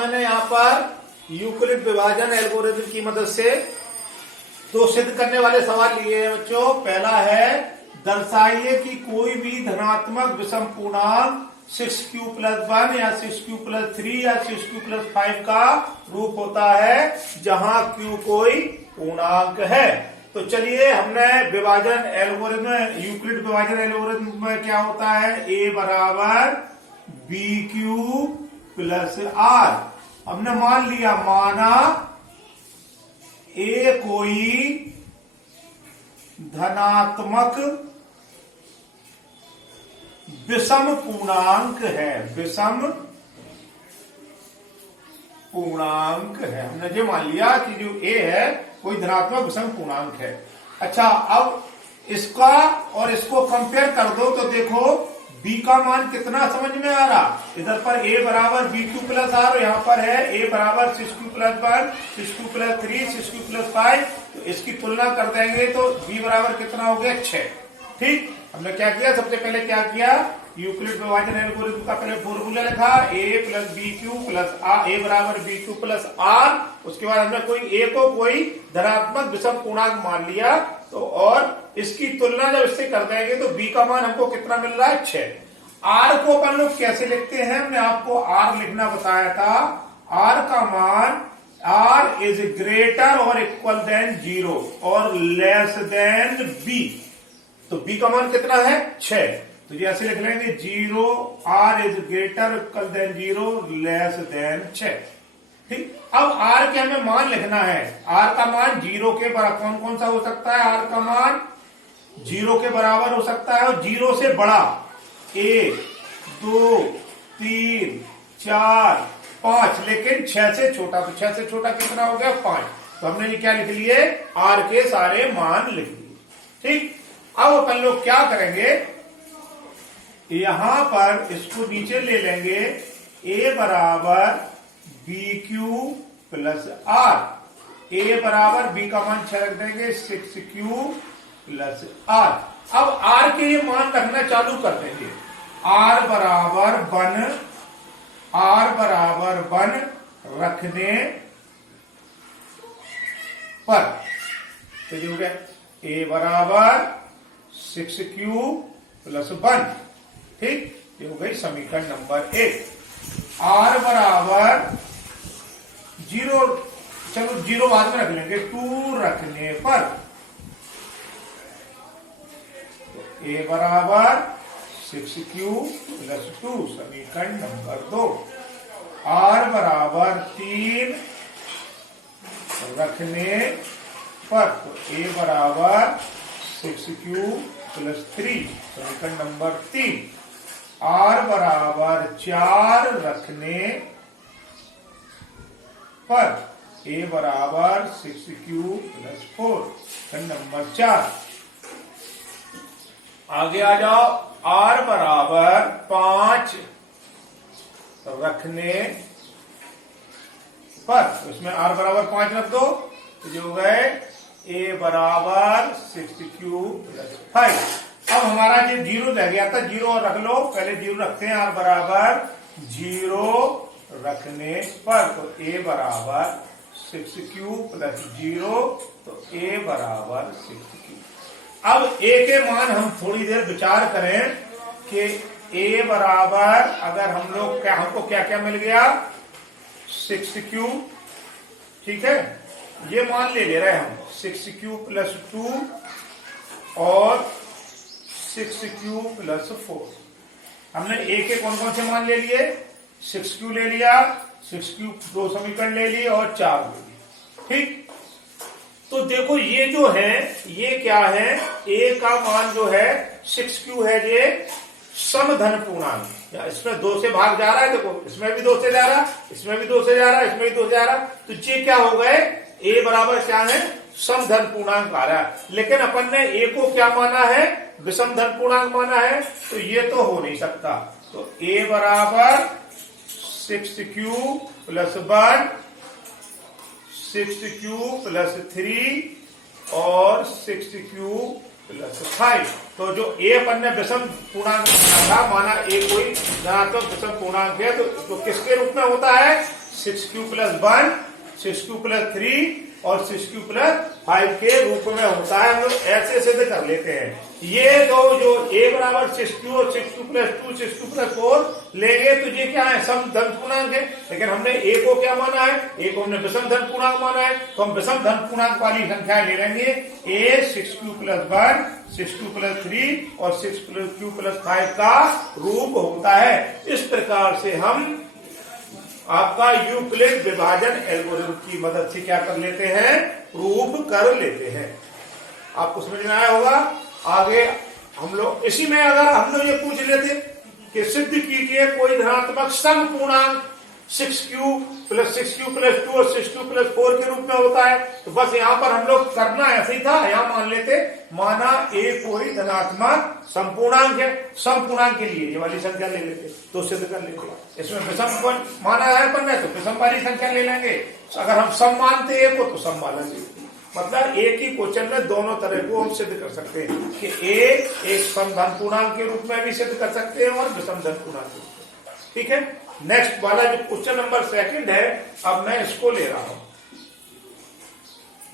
मैंने यहाँ पर यूक्लिड विभाजन एल्गोरिथम की मदद से दो सिद्ध करने वाले सवाल लिए हैं बच्चों। पहला है दर्शाइए कि कोई भी धनात्मक विषम पूर्णांक 6q+1 या 6q+3 या 6q+5 का रूप होता है जहां q कोई पूर्णांक है। तो चलिए, हमने विभाजन एल्गोरिथम, यूक्लिड विभाजन एल्गोरिथम में क्या होता है, a बराबर bq+r। हमने मान लिया, माना a कोई धनात्मक विषम पूर्णांक है, विषम पूर्णांक है। हमने ये मान लिया कि जो a है कोई धनात्मक विषम पूर्णांक है। अच्छा, अब इसका और इसको कंपेयर कर दो तो देखो b का मान कितना समझ में आ रहा। इधर पर a बराबर bq+r और यहाँ पर है a बराबर 6q+1, 6q+3, 6q+5। तो इसकी तुलना कर देंगे तो b बराबर कितना हो गया, 6। ठीक, हमने क्या किया, सबसे पहले क्या किया, यूक्लिड विभाजन एल्गोरिथम का पहले फॉर्मूला लिखा, a बराबर bq+r। उसके बाद हमने कोई a को कोई धनात्मक विषम पूर्णांक मान लिया, तो और इसकी तुलना जब इससे कर देंगे तो b का मान हमको कितना मिल रहा है, 6। r को अपन लोग कैसे लिखते हैं, हमने आपको r लिखना बताया था। r का मान r इज ग्रेटर और इक्वल देन 0 और लेस देन b। तो b का मान कितना है, 6। तो ये ऐसे लिख लेंगे, 0 r is greater equal than 0 less than 6। ठीक, अब r के हमें मान लिखना है। r का मान 0 के बराबर कौन कौन सा हो सकता है, r का मान 0 के बराबर हो सकता है और 0 से बड़ा 1, 2, 3, 4, 5, लेकिन 6 से छोटा। तो 6 से छोटा कितना हो गया, 5। तो हमने ये क्या लिख लिए, r के सारे मान लिख लिए। ठीक, अब अपन लोग क्या करेंगे, यहां पर इसको नीचे ले लेंगे, a बराबर bq+r। a बराबर b का मान 6 रख देंगे, 6q+r। अब r के ये मान रखना चालू कर देंगे। r बराबर 1 रखने पर तो जो हो गया, a बराबर 6q+1। ठीक, ये हो गई समीकरण नंबर 1। r बराबर 0, चलो 0 बाद में रख लेंगे, 2 रखने पर तो a बराबर 6q+2 समीकरण नंबर 2। r बराबर 3 रखने पर तो a बराबर 6q+3 समीकरण नंबर 3। r बराबर 4 रखने पर a बराबर 6q+4 समीकरण नंबर 4। आगे आ जाओ, r बराबर 5 रखने पर, उसमें r बराबर 5 रख दो तो जो हो गए a बराबर 6q+5। अब हमारा जो 0 रह गया था, 0 और रख लो, पहले 0 रखते हैं। r बराबर 0 रखने पर तो a बराबर 6q+0 तो a बराबर 6q। अब a के मान हम थोड़ी देर विचार करें कि a बराबर, अगर हम लोग क्या, हमको क्या क्या मिल गया, 6q। ठीक है, ये मान ले रहे हैं हम, 6q+2 और 6q+4। हमने a के कौन कौन से मान ले लिए, 6q ले लिया, 6q 2 समीकरण ले लिए और 4 ले लिए। ठीक, तो देखो ये जो है, ये क्या है, a का मान जो है 6q है, ये समधन पूर्णांक, इसमें 2 से भाग जा रहा है। देखो इसमें भी 2 से जा रहा, इसमें भी 2 से जा रहा, इसमें भी 2 से जा रहा। तो ये क्या हो गए, a बराबर क्या है, समधन पूर्णांक आ रहा है। लेकिन अपन ने a को क्या माना है, विषम धन पूर्णांक माना है, तो ये तो हो नहीं सकता। तो a बराबर 6q+1, 6q+3 और 6q प्लस 5। तो जो ए अपन ने विषम पूर्णांक माना था, माना ए कोई धनात्मक विषम पूर्णांक है, तो किसके रूप में होता है? 6q + 1, 6q + 3 और 6q + 5 के रूप में होता है। हम लोग ऐसे सिद्ध कर लेते हैं। ये जो a बराबर 6q और 6q + 2, 6q + 4 लेंगे तो ये क्या है? सम धन पूर्णांक है। लेकिन हमने a को क्या माना है? a को हमने विषम धन पूर्णांक माना है, तो हम विषम धन पूर्णांक वाली संख्याएं ले लेंगे। a 6q + 1, 6q + 3 और 6q + 5 का रूप होता है। इस प्रकार से हम आपका यूक्लिड विभाजन एल्गोरिथम की मदद से क्या कर लेते हैं? प्रूव कर लेते हैं। आपको समझ में आया होगा। आगे हम लोग इसी में अगर हम लोग ये पूछ लेते कि सिद्ध कीजिए कोई धनात्मक सम पूर्णांक 6q + 6q + 2 और 6q + 4 के रूप में होता है, तो बस यहां पर हम लोग करना ऐसे ही था। यहां मान लेते, माना a कोई धनात्मक संपूर्णांक है, संपूर्णांक के लिए ये वाली संख्या ले लेते तो सिद्ध कर लेते। इसमें विषम माना है अपन ने, तो विषम वाली संख्या ले लेंगे। अगर हम सम मानते a को तो सम मानेंगे। मतलब एक ही क्वेश्चन में दोनों तरह को हम सिद्ध कर सकते हैं कि a एक सम धन पूर्णांक के रूप में भी सिद्ध कर सकते हैं और विषम धन पूर्णांक के रूप में। ठीक है। नेक्स्ट वाला जो क्वेश्चन नंबर 2 है, अब मैं इसको ले रहा हूं।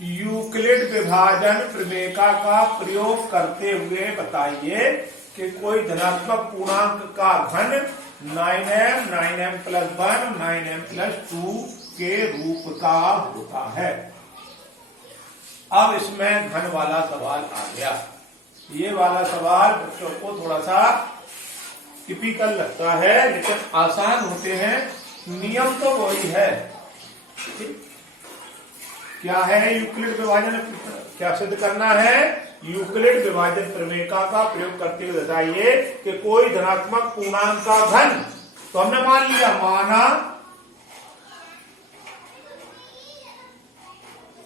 यूक्लिड विभाजन प्रमेयिका का प्रयोग करते हुए बताइए कि कोई धनात्मक पूर्णांक का घन 9m, 9m + 1, 9m + 2 के रूप का होता है। अब इसमें घन वाला सवाल आ गया। ये वाला सवाल बच्चों को थोड़ा सा टिपिकल लगता है, लेकिन आसान होते हैं। नियम तो वही है। क्या है? यूक्लिड विभाजन क्या सिद्ध करना है? यूक्लिड विभाजन प्रमेयिका का प्रयोग करते हुए बताइए कि कोई धनात्मक पूर्णांक का घन, तो हमने मान लिया, माना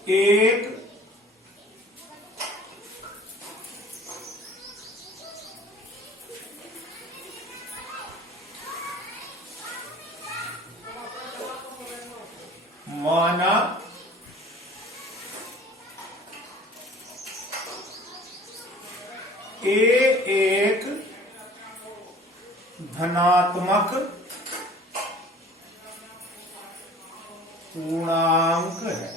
एक माना ए एक धनात्मक पूर्णांक है।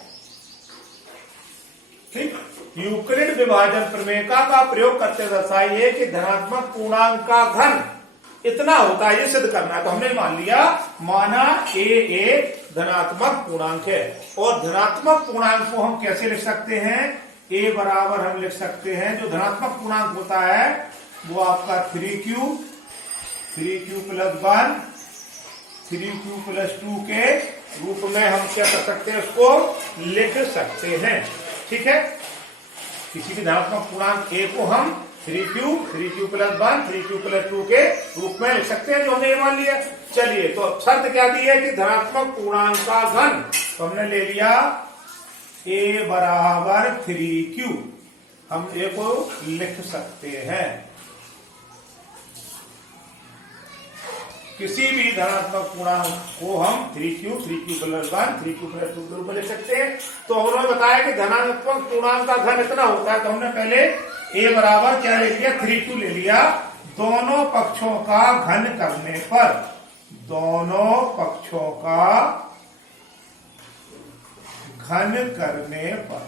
ठीक। यूक्लिड विभाजन प्रमेयिका का प्रयोग करते दर्शाइए कि धनात्मक पूर्णांक का घन इतना होता है, ये सिद्ध करना है। तो हमने मान लिया, माना ए एक धनात्मक पूर्णांक है। और धनात्मक पूर्णांक को हम कैसे लिख सकते हैं? a बराबर हम लिख सकते हैं, जो धनात्मक पूर्णांक होता है वो आपका 3q + 1, 3q + 2 के रूप में हम क्या कर सकते हैं? उसको लिख सकते हैं। ठीक है। किसी भी धनात्मक पूर्णांक a को हम 3q + 1, 3q + 2 के रूप में लिख सकते हैं, जो हमने ये मान लिया। चलिए, तो शर्त क्या दी है कि धनात्मक पूर्णांक का घन, तो हमने ले लिया a बराबर 3q। हम a को लिख सकते हैं। किसी भी धनात्मक पूर्णांक को हम 3q + 1, 3q + 2 के रूप में लिख सकते हैं। तो उन्होंने बताया कि धनात्मक पूर्णांक का घन इतना होता है, तो हमने पहले a बराबर क्या ले लिया? 3q ले लिया। दोनों पक्षों का घन करने पर, दोनों पक्षों का घन करने पर,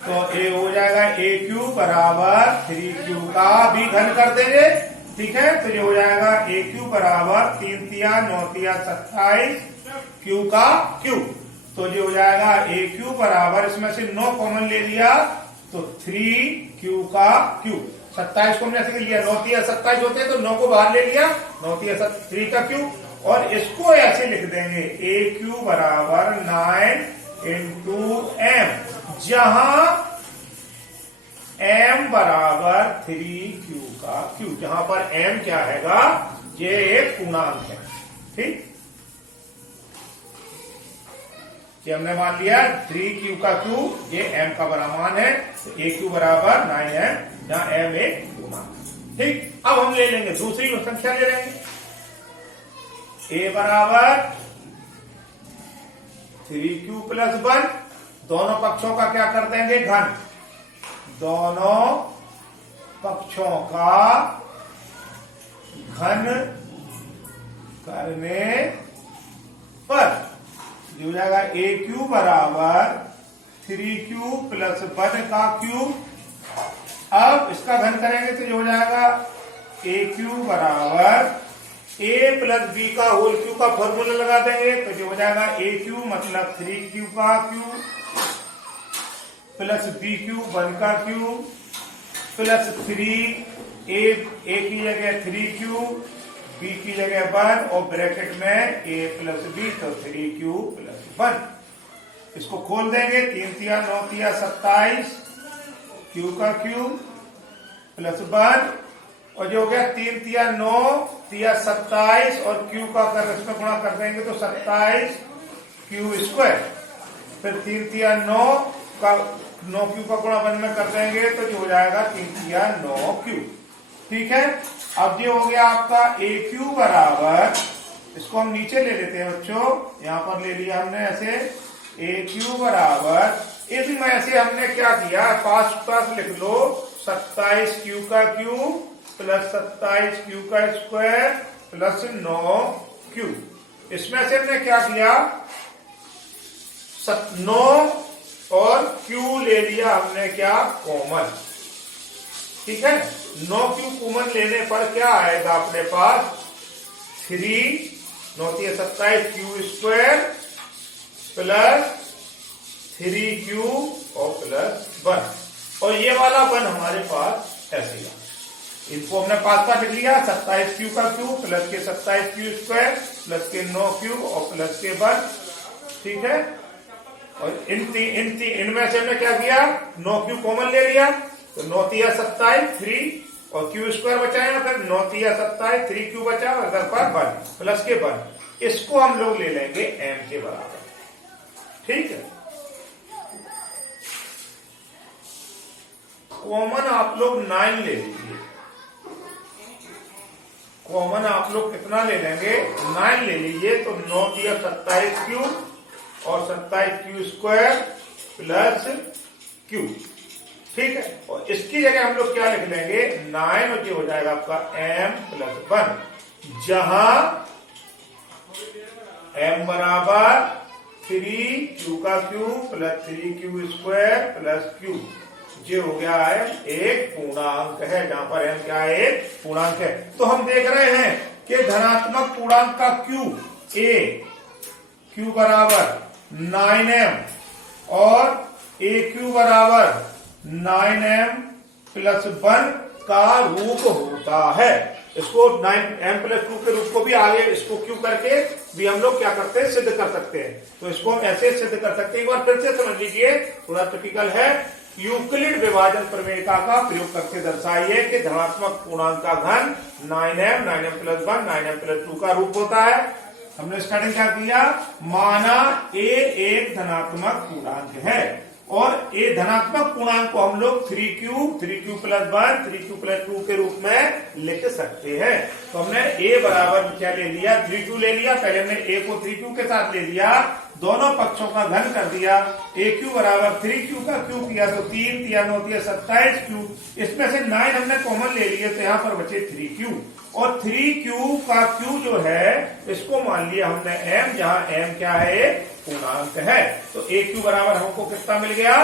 तो a हो जाएगा aq बराबर 3q का भी घन कर देंगे। ठीक है। तो ये हो जाएगा aq बराबर 3 तिया 9 तिया 27 q का q। तो ये हो जाएगा aq बराबर, इसमें से 9 कॉमन ले लिया तो 3q का q। 27 को हमने ऐसे लिया, 9 तिया 27 होते हैं, तो 9 को बाहर ले लिया, 9 तिया 3 का q। और इसको ऐसे लिख देंगे aq बराबर 9 × m, जहां m बराबर 3q का q, जहां पर m क्या हैगा? ये एक पूर्णांक है। ठीक। ये हमने मान लिया 3q का q, ये m का बड़ा मान है, तो aq बराबर 9m, जहां m एक पूर्णांक। ठीक। अब हम ले लेंगे दूसरी संख्या, ले लेंगे a बराबर 3q + 1, दोनों पक्षों का क्या कर देंगे, घन। दोनों पक्षों का घन करने पर जो हो जाएगा ए क्यू बराबर 3q प्लस 1 का क्यूब। अब इसका घन करेंगे तो जो हो जाएगा ए क्यू बराबर ए प्लस बी का होल क्यू का फॉर्मूला लगा देंगे तो जो हो जाएगा ए क्यू मतलब 3q का क्यूब प्लस बी क्यूब 1 का क्यूब प्लस 3 ए की जगह 3q बी की जगह 1 और ब्रैकेट में ए प्लस बी तो 3q प्लस 1। इसको खोल देंगे, 3 तिया 9 तिया 27 क्यू का क्यूब प्लस 1 और जो हो गया 3 तिया 9 तिया 27 और क्यू का अगर इसमें गुणा कर देंगे तो 27 क्यू स्क्वायर। फिर 3 तिया 9 का 9 क्यू का गुणा 1 में कर देंगे तो जो हो जाएगा 3 तिया 9 क्यू। ठीक है, अब ये हो गया आपका ए क्यू बराबर, इसको हम नीचे ले लेते हैं बच्चों, यहां पर ले लिया हमने ऐसे ए क्यू बराबर, ये भी मैं ऐसे हमने क्या किया पास लिख लो 27 क्यू का क्यूब प्लस 27 क्यू का स्क्वायर प्लस 9 क्यू। इसमें से हमने क्या किया 9 और क्यू ले लिया हमने क्या कॉमन। ठीक है, 9 क्यू कॉमन लेने पर क्या आएगा अपने पास 3 9 तिया 27 क्यू स्क्वायर प्लस 3q और प्लस 1 और ये वाला 1 हमारे पास ऐसे ही। इनको हमने पास लिख लिया 27q का क्यूब प्लस के 27q स्क्वायर प्लस के 9q और प्लस के 1। ठीक है, और इनमें से हमने क्या किया 9q कॉमन ले लिया तो 9 तिया 27 3 और q स्क्वायर बचाया, फिर 9 तिया 27 3q बचा और इधर पर 1 प्लस के 1। इसको हम लोग ले लेंगे m के बराबर। ठीक है, कॉमन आप लोग 9 ले लीजिए। कॉमन आप लोग कितना ले लेंगे 9 ले लीजिए तो 9 तिया 27 क्यूब और 27 क्यू स्क्वायर प्लस क्यू। ठीक है, और इसकी जगह हम लोग क्या लिख लेंगे 9 और ये हो जाएगा आपका m प्लस 1 जहां m बराबर 3q का cube plus 3q square plus Q. ये हो गया है एक पूर्णांक है, जहां पर m क्या है एक पूर्णांक है। तो हम देख रहे हैं कि धनात्मक पूर्णांक का q a q बराबर 9m और a q बराबर 9m प्लस 1 का रूप होता है। इसको 9m प्लस 2 के रूप को भी आगे इसको क्यू करके भी हम लोग क्या करते हैं सिद्ध कर सकते हैं। तो इसको हम ऐसे सिद्ध कर सकते हैं। एक बार फिर से समझ लीजिए, थोड़ा टिपिकल है। यूक्लिड विभाजन प्रमेयिका का प्रयोग करके दर्शाइए कि धनात्मक पूर्णांक का घन 9m प्लस 1 9m प्लस 2 का रूप होता है। हमने स्टार्टिंग क्या किया, माना a एक धनात्मक पूर्णांक है और a धनात्मक पूर्णांक को हम लोग 3q प्लस 1 3q प्लस 2 के रूप में लिख सकते हैं। तो हमने a बराबर क्या ले लिया 3q ले लिया। पहले हमने a को 3q के साथ ले लिया, दोनों पक्षों का घन कर दिया, aq बराबर 3q का क्यूब किया तो 3 तिया 9 तिया 27 क्यूब। इसमें से 9 हमने कॉमन ले लिए तो यहाँ पर बचे 3q और 3q का q जो है इसको मान लिया हमने m, जहां m क्या है पूर्णांक है। तो aq बराबर हमको कितना मिल गया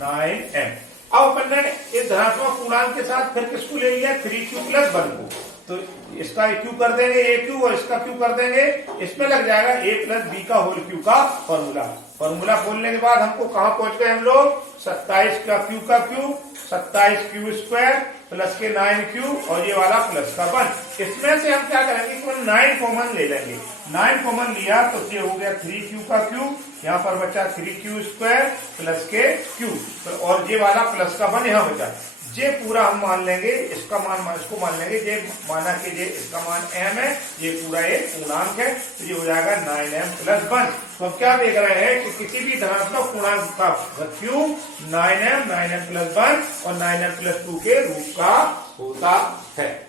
9m। अब अपन ने इस धनात्मक पूर्णांक के साथ फिर किसको ले लिया 3q प्लस 1 को, तो इसका q कर देंगे aq और इसका q कर देंगे। इसमें लग जाएगा a प्लस b का होल q का फॉर्मूला खोलने के बाद हमको कहां पहुंच गए हम लोग 27 का q का क्यूब 27 क्यू स्क्वायर प्लस के 9q और ये वाला प्लस का 1। इसमें से हम क्या करेंगे 9 कॉमन ले लेंगे। 9 कॉमन लिया तो ये हो गया 3q का क्यूब, यहाँ पर बचा 3q स्क्वायर प्लस के q और ये वाला प्लस का 1 यहाँ बचा। ये पूरा हम मान लेंगे, इसका मान इसको मान लेंगे, ये माना कि ये इसका मान m है, ये पूरा एक पूर्णांक है तो ये हो जाएगा 9m प्लस 1। तो अब क्या देख रहे हैं कि किसी भी धनात्मक पूर्णांक का क्यूब 9m प्लस 1 और 9m प्लस 2 के रूप का होता है।